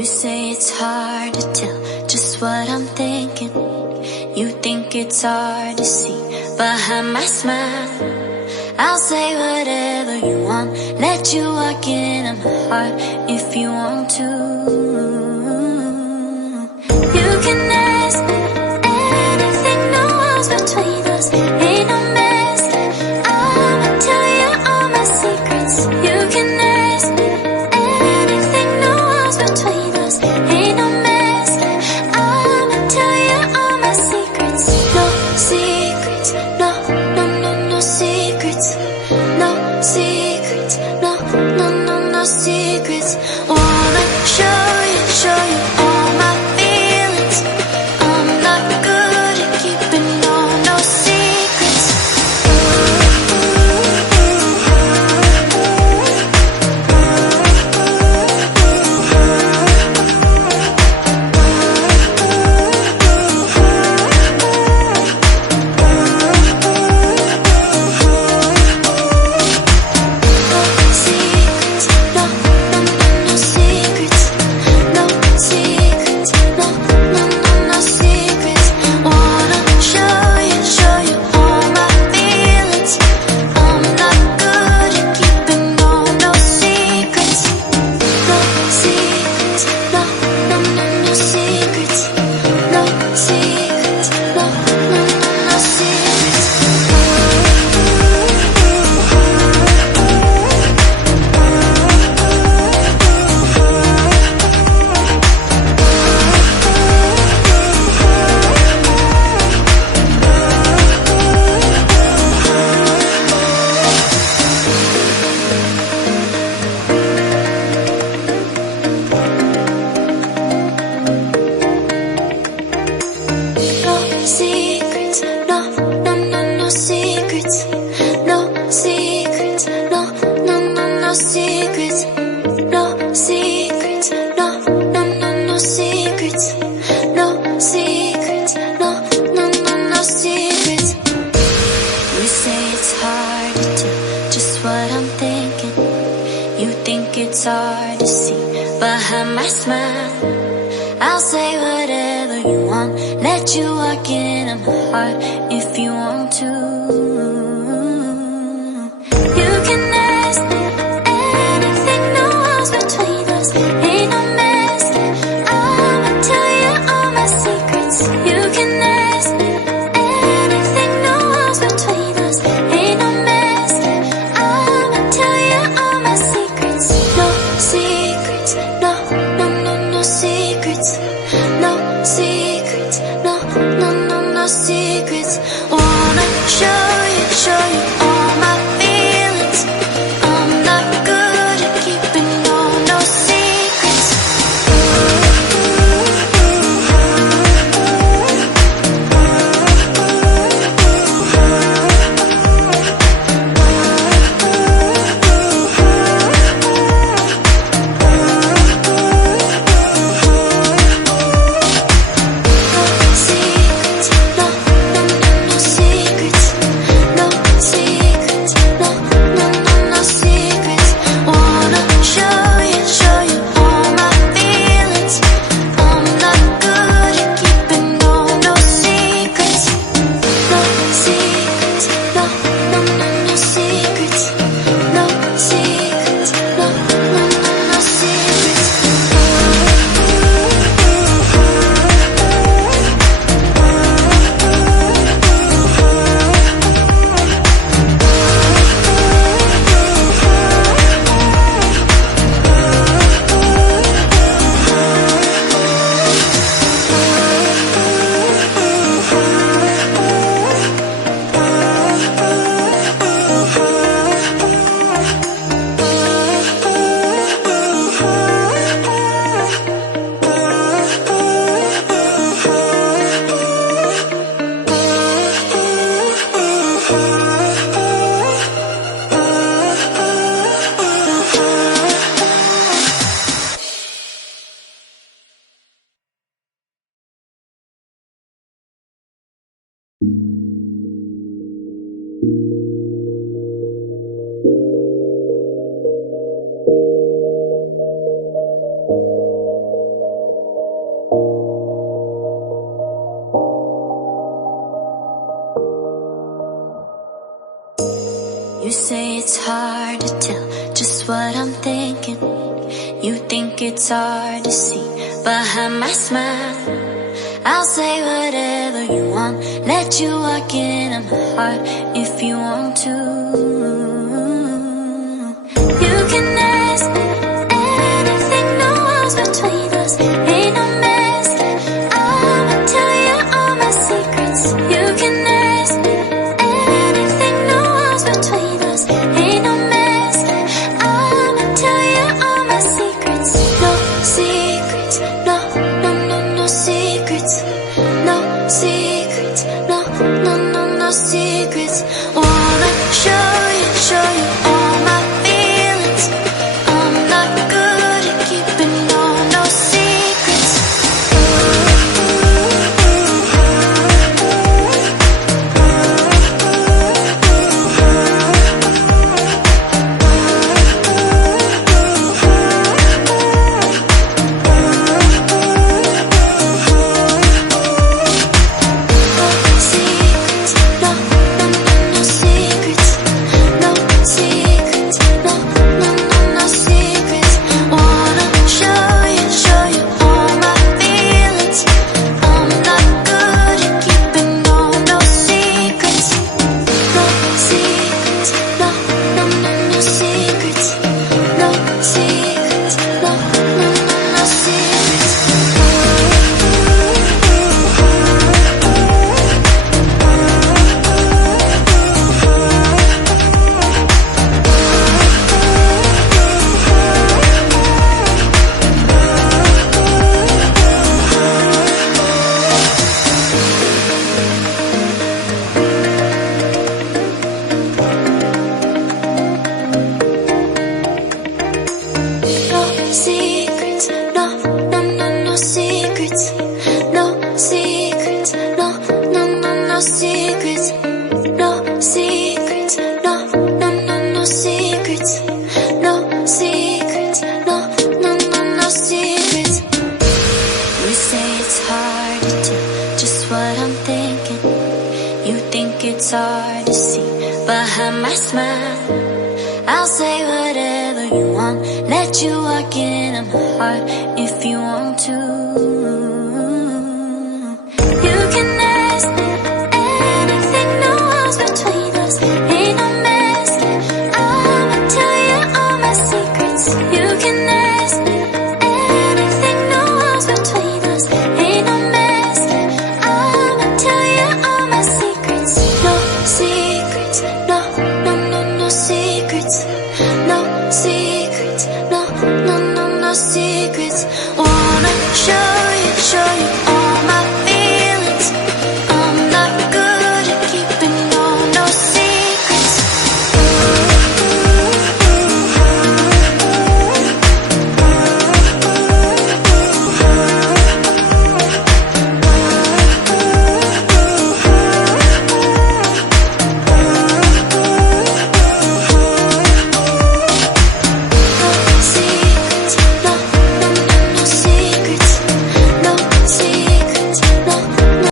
You say it's hard to tell just what I'm thinking. You think it's hard to see behind my smile. I'll say whatever you want, let you walk into my heart if you want to. You can ask me anything, no walls between us, ain't no mess. I'ma tell you all my secrets. You can ask me anything, no walls between us, ain't no mess. I'ma tell you all my secrets. No secrets, no, no, no, no secrets. No secrets, no, no, no, no secrets. Wanna show you all my feelings. I'm not good at keeping no secrets. It's hard to see behind my smile. I'll say whatever you want, let you walk into my heart if you want to. You can ask me anything, no walls between us, ain't no mess. I'ma tell you all my secrets. You can ask me anything, no walls between us, ain't no mess. I'ma tell you all my secrets. No secrets, no, no, no, no secrets. No secrets, no, no, no, no secrets. Wanna show you what I'm thinking. You think it's hard to see behind my smile. I'll say whatever you want, let you walk into my heart if you want to. You can ask me anything, no walls between us, ain't no mess. I'ma tell you all my secrets. You can ask me anything, no walls between us, ain't no mess. I'ma tell you all my secrets. No secrets, no, no, no, no secrets. No secrets, no, no, no, no secrets. Wanna show you all my feelings. I'm not good at keeping no secrets. It's hard to see behind my smile. I'll say whatever you want, let you walk into my heart if you want to. You can ask me anything, no walls between us, ain't no mess. I'ma tell you all my secrets. You can ask me anything, no walls between us, ain't no mess. I'ma tell you all my secrets. No secrets, no, no, no, no secrets. No secrets.